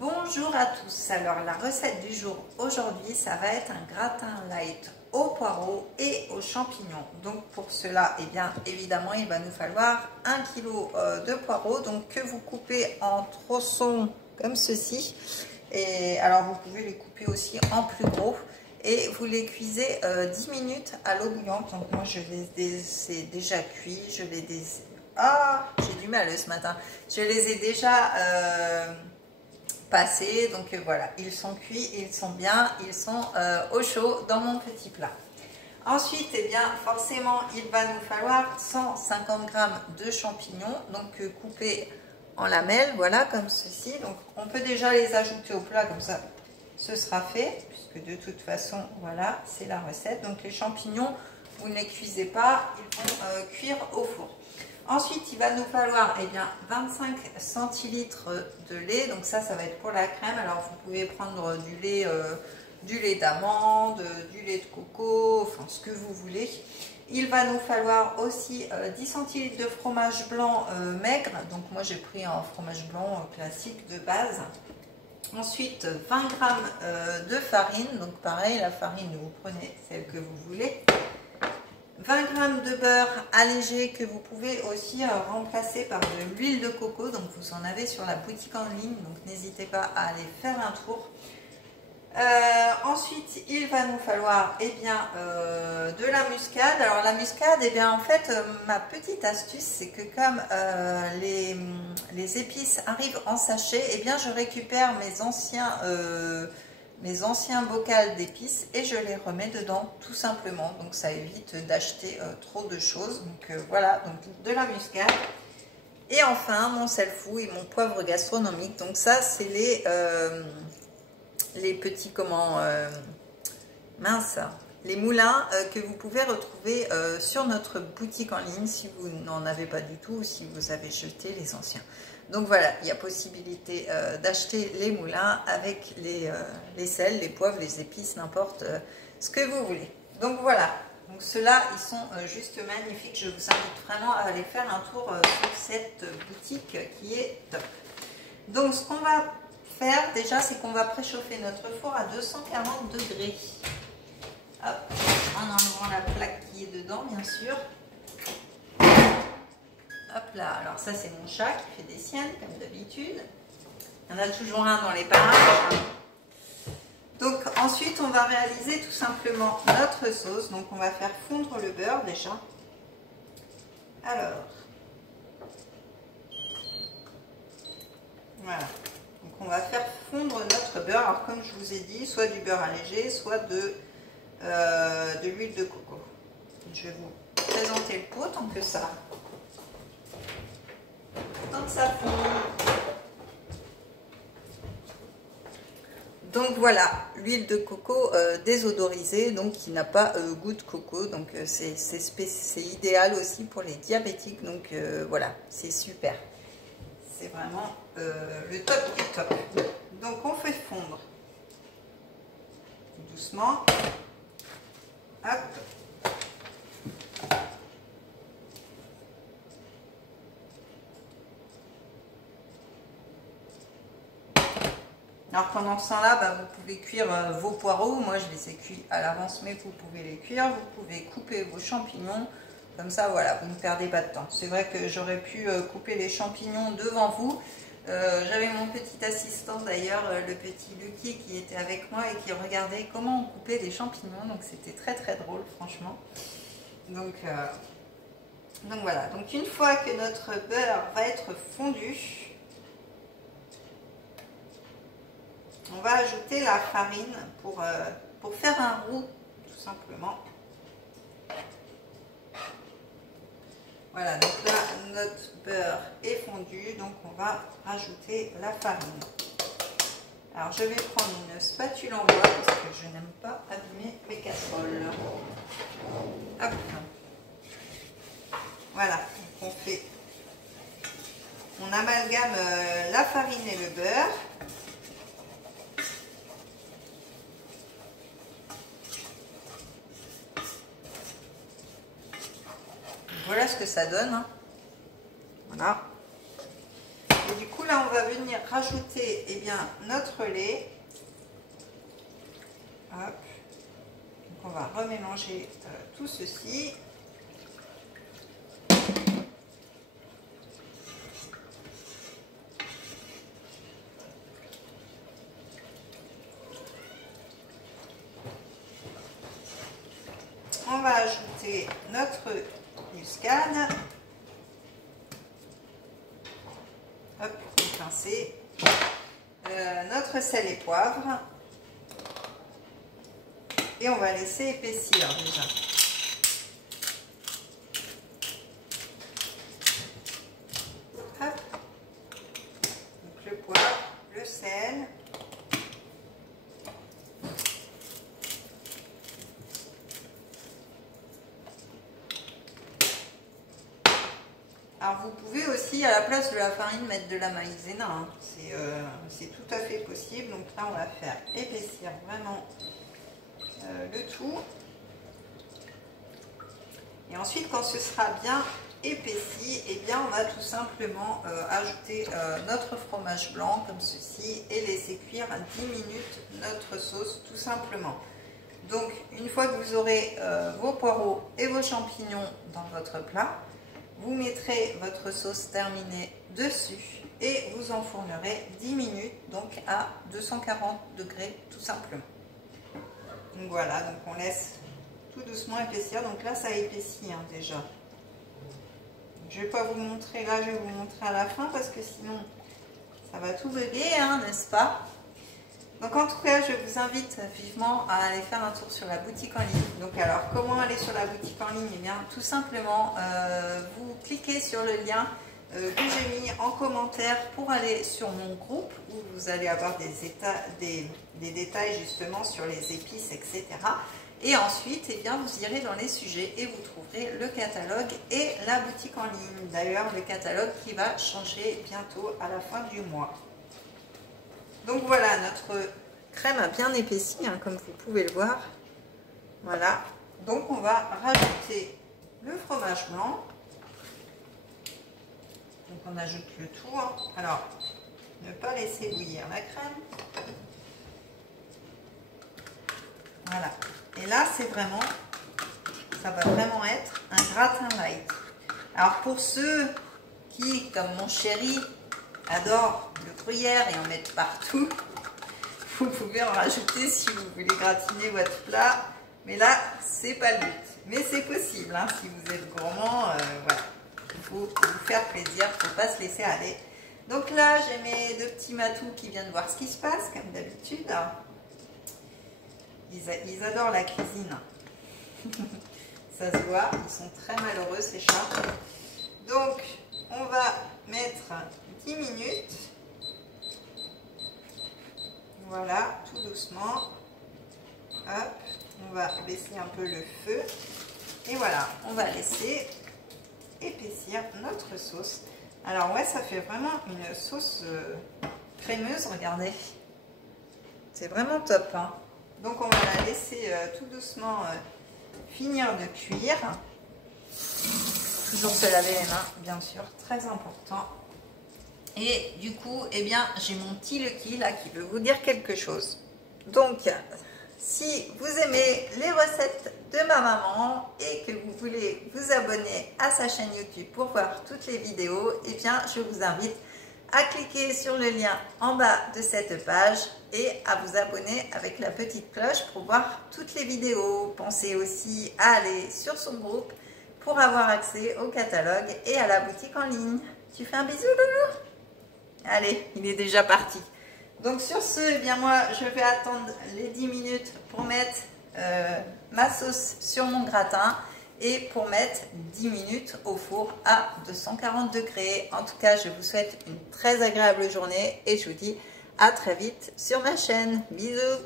Bonjour à tous, alors la recette du jour aujourd'hui ça va être un gratin light aux poireaux et aux champignons. Donc pour cela, eh bien évidemment il va nous falloir 1 kg de poireaux, donc que vous coupez en tronçons comme ceci. Et alors vous pouvez les couper aussi en plus gros et vous les cuisez 10 minutes à l'eau bouillante. Donc moi je les ai déjà cuits, j'ai du mal ce matin, je les ai déjà passés, donc voilà, ils sont cuits, ils sont bien, ils sont au chaud dans mon petit plat. Ensuite, eh bien forcément il va nous falloir 150 g de champignons, donc coupés en lamelles, voilà, comme ceci. Donc on peut déjà les ajouter au plat, comme ça ce sera fait, puisque de toute façon voilà, c'est la recette. Donc les champignons, vous ne les cuisez pas, ils vont cuire au four. Ensuite, il va nous falloir eh bien, 25 centilitres de lait. Donc ça va être pour la crème. Alors vous pouvez prendre du lait d'amande, du lait de coco, enfin ce que vous voulez. Il va nous falloir aussi 10 centilitres de fromage blanc maigre. Donc moi j'ai pris un fromage blanc classique de base. Ensuite 20 g de farine. Donc pareil, la farine vous prenez celle que vous voulez. 20 g de beurre allégé que vous pouvez aussi remplacer par de l'huile de coco. Donc vous en avez sur la boutique en ligne, donc n'hésitez pas à aller faire un tour. Ensuite il va nous falloir eh bien, de la muscade. Alors la muscade, eh bien, en fait ma petite astuce c'est que comme les épices arrivent en sachet, eh bien, je récupère mes anciens bocals d'épices et je les remets dedans tout simplement. Donc ça évite d'acheter trop de choses. Donc voilà, donc de la muscade. Et enfin mon sel fou et mon poivre gastronomique. Donc ça c'est les petits les moulins que vous pouvez retrouver sur notre boutique en ligne si vous n'en avez pas du tout ou si vous avez jeté les anciens. Donc voilà, il y a possibilité d'acheter les moulins avec les sels, les poivres, les épices, n'importe ce que vous voulez. Donc voilà, donc ceux-là, ils sont juste magnifiques. Je vous invite vraiment à aller faire un tour sur cette boutique qui est top. Donc ce qu'on va faire déjà, c'est qu'on va préchauffer notre four à 240 degrés. Hop, en enlevant la plaque qui est dedans, bien sûr. Hop là, alors ça c'est mon chat qui fait des siennes comme d'habitude. Il y en a toujours un dans les parages. Donc ensuite on va réaliser tout simplement notre sauce. Donc on va faire fondre le beurre déjà. Alors, voilà. Donc on va faire fondre notre beurre. Alors comme je vous ai dit, soit du beurre allégé, soit de l'huile de coco. Je vais vous présenter le pot tant que ça fond. Donc voilà, l'huile de coco désodorisée, donc qui n'a pas goût de coco, donc c'est idéal aussi pour les diabétiques, donc voilà, c'est super. C'est vraiment le top du top. Donc on fait fondre doucement. Hop. Alors pendant ce temps-là, bah, vous pouvez cuire vos poireaux. Moi, je les ai cuits à l'avance, mais vous pouvez les cuire. Vous pouvez couper vos champignons. Comme ça, voilà, vous ne perdez pas de temps. C'est vrai que j'aurais pu couper les champignons devant vous. J'avais mon petit assistant d'ailleurs, le petit Lucky, qui était avec moi et qui regardait comment on coupait les champignons. Donc c'était très très drôle, franchement. Donc voilà. Donc une fois que notre beurre va être fondu, on va ajouter la farine pour faire un roux, tout simplement. Voilà, donc là, notre beurre est fondu, donc on va rajouter la farine. Alors, je vais prendre une spatule en bois parce que je n'aime pas abîmer mes casseroles. Hop. Voilà, donc on amalgame la farine et le beurre. Voilà ce que ça donne. Voilà. Et du coup, là, on va venir rajouter eh bien, notre lait. Hop. Donc, on va remélanger tout ceci. On va ajouter notre muscade. Hop, pincer. Notre sel et poivre. Et on va laisser épaissir déjà. Hop. Donc le poivre, le sel. Alors vous pouvez aussi à la place de la farine mettre de la maïzena, hein. C'est tout à fait possible. Donc là on va faire épaissir vraiment le tout. Et ensuite quand ce sera bien épaissi, eh bien on va tout simplement ajouter notre fromage blanc comme ceci et laisser cuire 10 minutes notre sauce tout simplement. Donc une fois que vous aurez vos poireaux et vos champignons dans votre plat, vous mettrez votre sauce terminée dessus et vous enfournerez 10 minutes donc à 240 degrés tout simplement. Donc voilà, donc on laisse tout doucement épaissir. Donc là ça épaissit hein, déjà. Je ne vais pas vous montrer là, je vais vous montrer à la fin parce que sinon ça va tout bugger, hein, n'est-ce pas? Donc en tout cas, je vous invite vivement à aller faire un tour sur la boutique en ligne. Donc alors, comment aller sur la boutique en ligne? Eh bien, tout simplement, vous cliquez sur le lien que j'ai mis en commentaire pour aller sur mon groupe où vous allez avoir des détails justement sur les épices, etc. Et ensuite, eh bien, vous irez dans les sujets et vous trouverez le catalogue et la boutique en ligne. D'ailleurs, le catalogue qui va changer bientôt à la fin du mois. Donc voilà, notre crème a bien épaissi, hein, comme vous pouvez le voir. Voilà, donc on va rajouter le fromage blanc. Donc on ajoute le tout. Hein. Alors, ne pas laisser bouillir la crème. Voilà. Et là, ça va vraiment être un gratin light. Alors pour ceux qui, comme mon chéri, adore le gruyère et en mettre partout, vous pouvez en rajouter si vous voulez gratiner votre plat, mais là c'est pas le but, mais c'est possible hein, si vous êtes gourmand. Voilà, il faut vous faire plaisir, il ne faut pas se laisser aller. Donc là j'ai mes deux petits matous qui viennent voir ce qui se passe comme d'habitude. Ils adorent la cuisine. Ça se voit, ils sont très malheureux ces chats. Donc on va mettre 10 minutes. Voilà, tout doucement. Hop, on va baisser un peu le feu. Et voilà, on va laisser épaissir notre sauce. Alors ouais, ça fait vraiment une sauce crémeuse, regardez. C'est vraiment top. Hein. Donc on va la laisser tout doucement finir de cuire. Toujours se laver les mains, bien sûr, très important. Et du coup, eh bien, j'ai mon petit Lucky là qui veut vous dire quelque chose. Donc, si vous aimez les recettes de ma maman et que vous voulez vous abonner à sa chaîne YouTube pour voir toutes les vidéos, eh bien, je vous invite à cliquer sur le lien en bas de cette page et à vous abonner avec la petite cloche pour voir toutes les vidéos. Pensez aussi à aller sur son groupe pour avoir accès au catalogue et à la boutique en ligne. Tu fais un bisou, loulou? Allez, il est déjà parti. Donc sur ce, eh bien moi, je vais attendre les 10 minutes pour mettre ma sauce sur mon gratin et pour mettre 10 minutes au four à 240 degrés. En tout cas, je vous souhaite une très agréable journée et je vous dis à très vite sur ma chaîne. Bisous!